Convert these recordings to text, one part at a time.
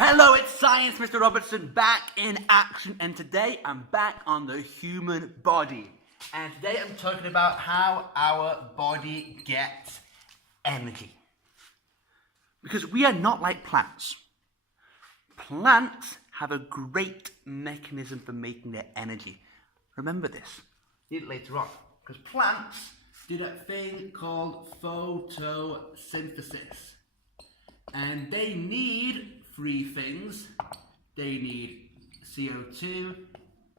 Hello, it's Science Mr. Robertson back in action, and today I'm back on the human body. And today I'm talking about how our body gets energy. Because we are not like plants. Plants have a great mechanism for making their energy. Remember this. Need it later on. Because plants do that thing called photosynthesis. And they need three things. They need CO2,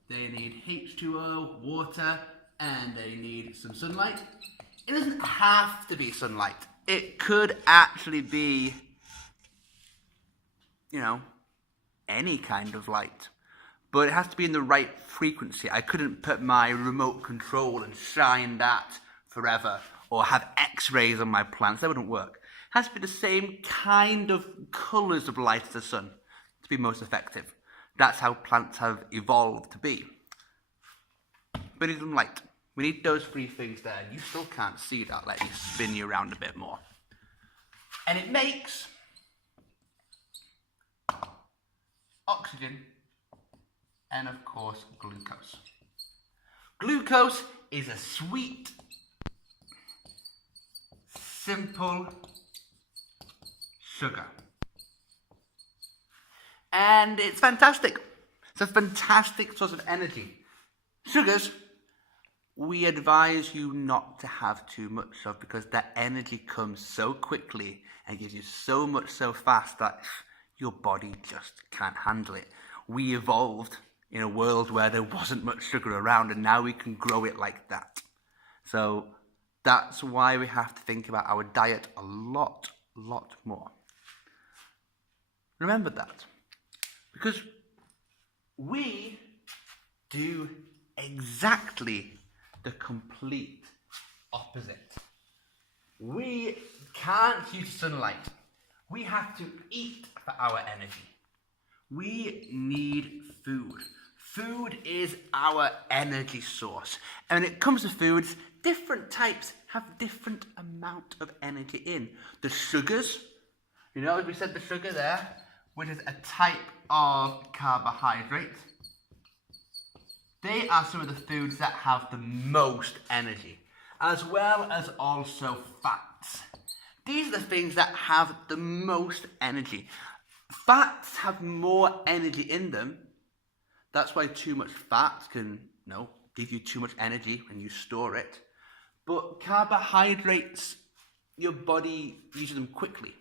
they need H2O, water, and they need some sunlight. It doesn't have to be sunlight. It could actually be, any kind of light. But it has to be in the right frequency. I couldn't put my remote control and shine that forever, or have X-rays on my plants. That wouldn't work. It has to be the same kind of colours of light as the sun to be most effective. That's how plants have evolved to be. We need some light. We need those three things there. You still can't see that. Let me spin you around a bit more. And it makes oxygen and, of course, glucose. Glucose is a sweet, simple sugar. And it's fantastic. It's a fantastic source of energy. Sugars, we advise you not to have too much of, because that energy comes so quickly and gives you so much so fast that your body just can't handle it. We evolved in a world where there wasn't much sugar around, and now we can grow it like that. So that's why we have to think about our diet a lot more. Remember that. Because we do exactly the complete opposite. We can't use sunlight. We have to eat for our energy. We need food. Food is our energy source. And when it comes to foods, different types have different amount of energy in. The sugars, as we said, the sugar there, which is a type of carbohydrate. They are some of the foods that have the most energy, as well as also fats. These are the things that have the most energy. Fats have more energy in them. That's why too much fat can, give you too much energy when you store it. But carbohydrates, your body uses them quickly.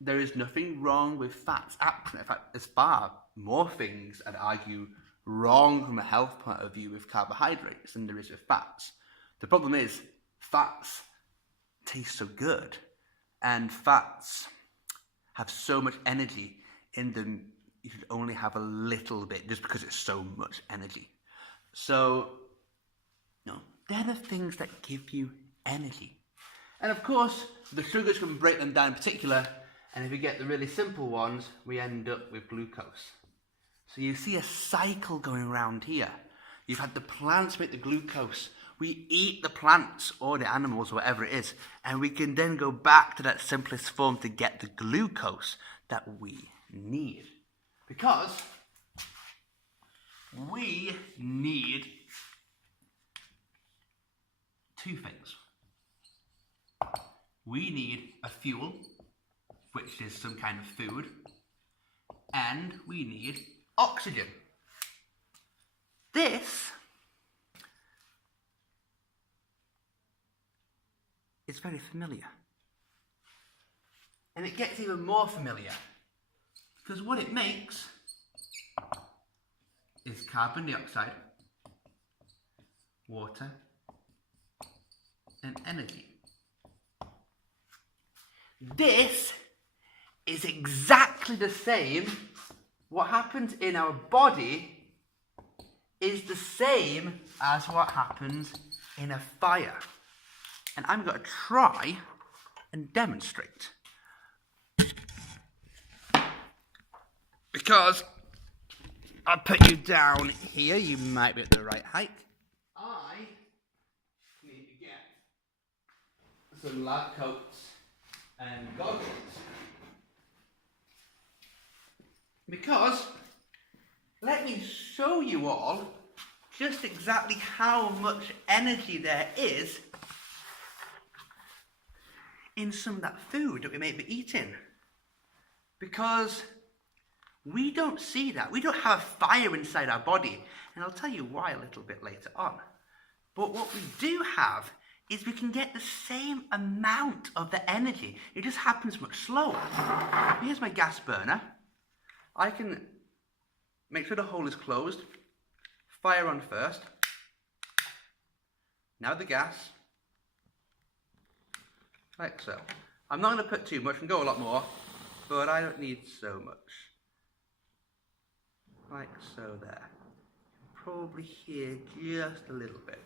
There is nothing wrong with fats. In fact, there's far more things, I'd argue, wrong from a health point of view with carbohydrates than there is with fats. The problem is, fats taste so good, and fats have so much energy in them, you should only have a little bit just because it's so much energy. So, they're the things that give you energy. And of course, the sugars can break them down in particular, and if we get the really simple ones, we end up with glucose. So you see a cycle going around here. You've had the plants make the glucose. We eat the plants or the animals, whatever it is, and we can then go back to that simplest form to get the glucose that we need. Because we need two things. We need a fuel, which is some kind of food, and we need oxygen. This is very familiar. And it gets even more familiar, because what it makes is carbon dioxide, water, and energy. This is exactly the same. What happens in our body is the same as what happens in a fire. And I'm going to try and demonstrate. Because I'll put you down here, you might be at the right height. I need to get some lab coats and goggles. Because let me show you all just exactly how much energy there is in some of that food that we may be eating. Because we don't see that. We don't have fire inside our body. And I'll tell you why a little bit later on. But what we do have is we can get the same amount of the energy. It just happens much slower. Here's my gas burner. I can make sure the hole is closed. Fire on first. Now the gas. Like so. I'm not going to put too much, I can go a lot more, but I don't need so much. Like so there. You can probably hear just a little bit.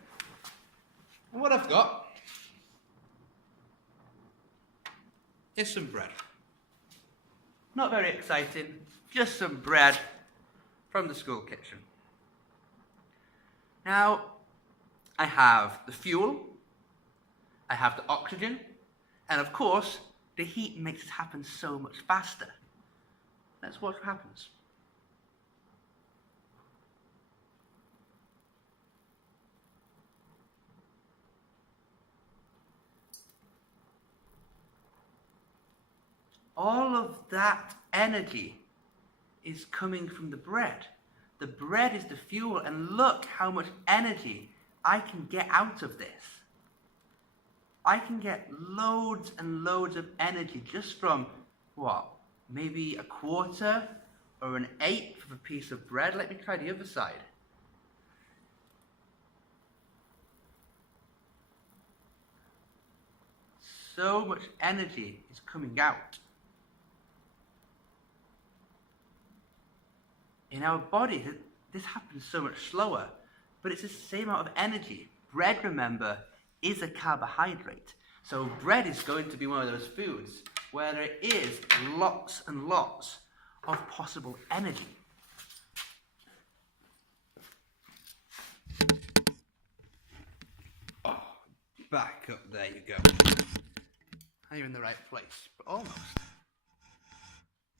And what I've got is some bread. Not very exciting, just some bread from the school kitchen. Now, I have the fuel, I have the oxygen, and of course, the heat makes it happen so much faster. Let's watch what happens. All of that energy is coming from the bread. The bread is the fuel, and look how much energy I can get out of this. I can get loads and loads of energy just from, what, maybe a quarter or an eighth of a piece of bread. Let me try the other side. So much energy is coming out. In our body, this happens so much slower, but it's the same amount of energy. Bread, remember, is a carbohydrate. So bread is going to be one of those foods where there is lots and lots of possible energy. Oh, back up, there you go. Now you're in the right place, but almost.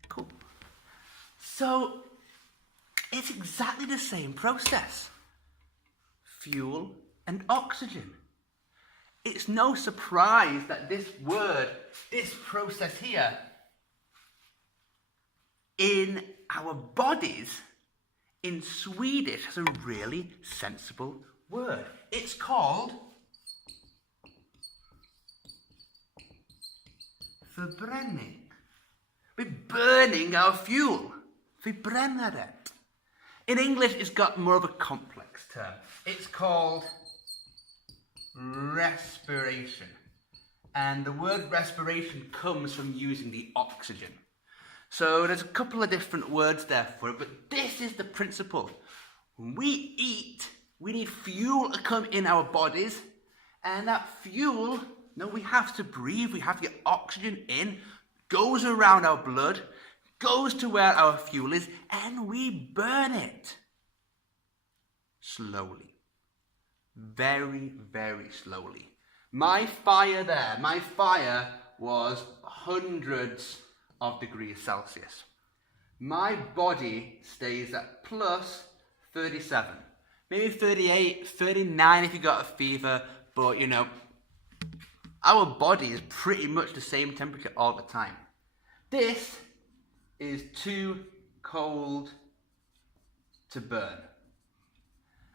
Cool. So, it's exactly the same process. Fuel and oxygen. It's no surprise that this word, this process here, in our bodies, in Swedish, has a really sensible word. It's called förbränning. We're burning our fuel. Vi bränner det. In English, it's got more of a complex term. It's called respiration. And the word respiration comes from using the oxygen. So there's a couple of different words there for it, but this is the principle. When we eat, we need fuel to come in our bodies, and that fuel, we have to breathe, we have to get oxygen in, goes around our blood, goes to where our fuel is, and we burn it. Slowly. Very, very slowly. My fire there, was hundreds of degrees Celsius. My body stays at plus 37. Maybe 38, 39 if you got a fever, but our body is pretty much the same temperature all the time. This is too cold to burn.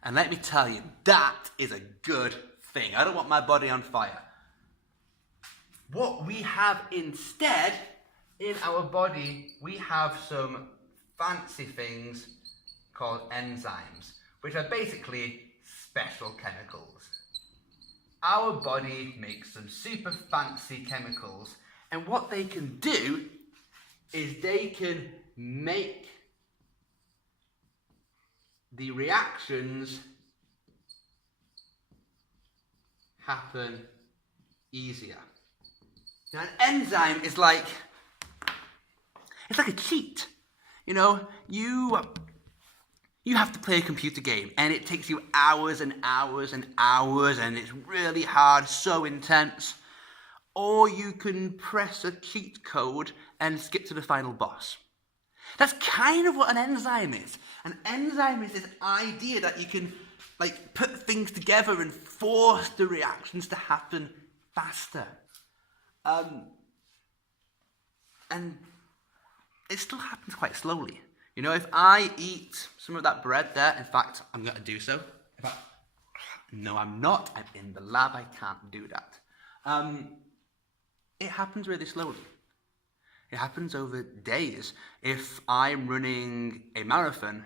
And let me tell you, that is a good thing. I don't want my body on fire. What we have instead in our body, we have some fancy things called enzymes, which are basically special chemicals. Our body makes some super fancy chemicals, and what they can do is they can make the reactions happen easier. Now, an enzyme is like a cheat. You have to play a computer game, and it takes you hours and hours and hours, and it's really hard, so intense. Or you can press a cheat code and skip to the final boss. That's kind of what an enzyme is. An enzyme is this idea that you can like put things together and force the reactions to happen faster. And it still happens quite slowly. You know, if I eat some of that bread there, in fact, I'm going to do so. No, I'm not. I'm in the lab. I can't do that. It happens really slowly. It happens over days. If I'm running a marathon,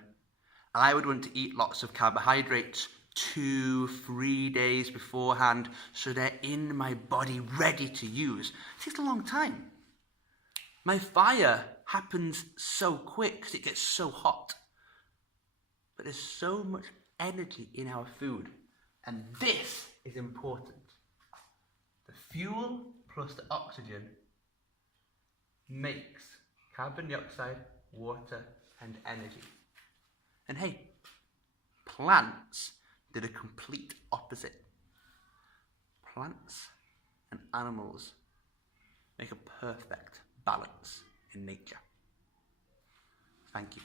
I would want to eat lots of carbohydrates 2-3 days beforehand so they're in my body ready to use. It takes a long time. My fire happens so quick because it gets so hot. But there's so much energy in our food. And this is important. The fuel plus the oxygen makes carbon dioxide, water, and energy. And hey, plants do the complete opposite. Plants and animals make a perfect balance in nature. Thank you.